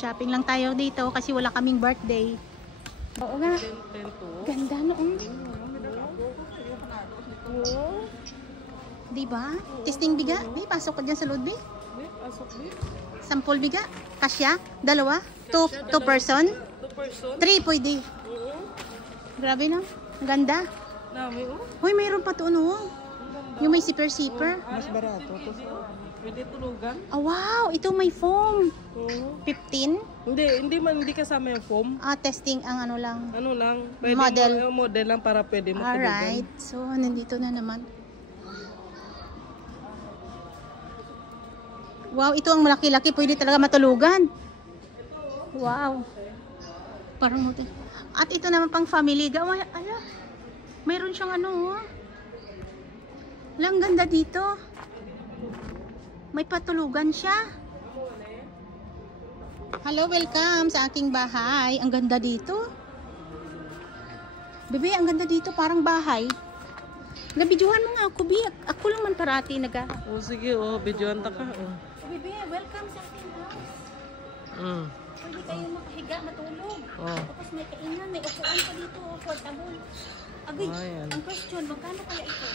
Shopping lang tayo dito kasi wala kaming birthday. Oo nga. Ganda noon. Diba? Testing biga? Bi, pasok ka dyan sa load, Bi. Sampol biga? Kasya? Dalawa? Two person? 3 pwede. Grabe na. Ganda. Hoy, mayroon pa to no. Yung may zipper. Mas barato. Pwede tulugan. Oh, wow, ito may foam. 15? Hindi kasama yung foam. Testing ang ano lang. Ano lang, pwede Model. Model lang para pwede mo tulugan. Alright. So, nandito na naman. Wow, ito ang malaki-laki. Pwede talaga matulugan. Wow. Parang hotel. At ito naman pang family. Ala, mayroon siyang ano. Lang ganda dito. May patulugan siya. Hello, welcome sa aking bahay. Ang ganda dito. Bebe, ang ganda dito. Parang bahay. Nabidyohan mo nga ako, Bi. Ako lang man parati naga. Sige, bidyohan ta ka. Bebe, welcome sa aking house. Pwede kayo makahiga, matulog. Tapos may kainan, may upuan pa dito. Portable. Agay, ang question, magkano kaya ito?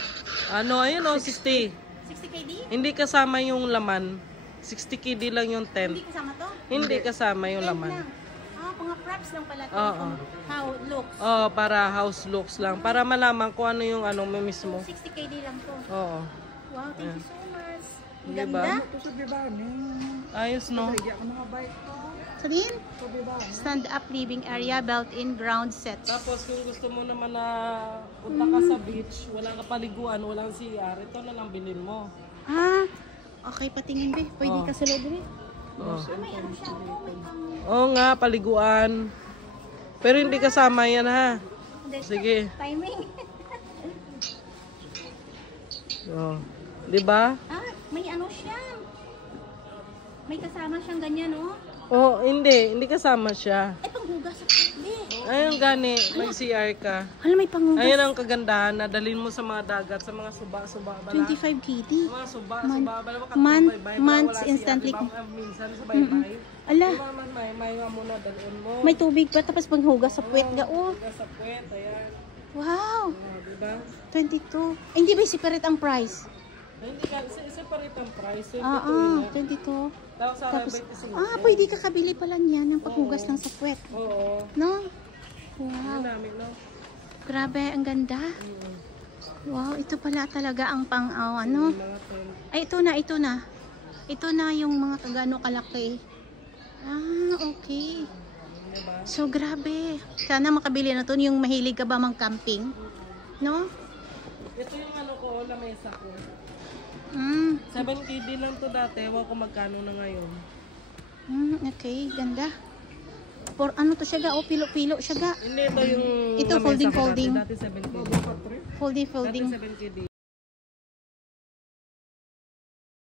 Ayun 60. 60 KD? Hindi kasama yung laman. 60 KD lang yung tent. Hindi kasama to? Hindi kasama yung laman. Lang. Mga props lang pala to. How it looks. Para house looks lang. Para malaman kung ano yung may mismo. 60 KD lang to. Oo. Wow, thank you so much. Diba? Ganda. Ayos, no? So din, stand-up living area, built-in ground sets. Tapos kung gusto mo naman na punta ka sa beach, wala ka paliguan, walang CR, ito na lang bilhin mo. Okay, patingin, Be. Pwede ka sa loob, Be. May ano siya, Oo nga, paliguan. Pero hindi kasama yan, ha? Sige. Timing. Diba? May ano siya. May kasama siyang ganyan, no? Hindi kasama siya. Ay, panghugas sa Be. Ayun gani, may CR ka. Hala, may panghugas. Ayun ang kagandahan, nadalhin mo sa mga dagat, sa mga suba-suba. 25 KD. Mga suba, months instantly. Minsan sa baybay. Ala. May nga muna, dalhin mo. May tubig pa, tapos panghugas sa puwet ga, Sa puwet, ayan. Wow. Diba? 22. Hindi ba separate ang price? Hindi ka, separate ang price. 22. Tapos, pwede ka kabili pala niyan ng paghugas lang sa puwet. Oo. No? Wow. Namin, no? Grabe, ang ganda. Wow, ito pala talaga ang pang, ano? Ay, ito na. Ito na yung mga kagano kalaki. Okay. So, grabe. Sana makabili na to yung mahilig ka ba mang camping? No? Ito yung lamesa ko. 7 KD lang to dati. Ewan ko magkano na ngayon. Okay, ganda. For ano to siya ga? Pilo-pilo siya ga? Hindi, ito yung ito lamesa folding. Dati 7 KD. Folding. Dati 7 KD.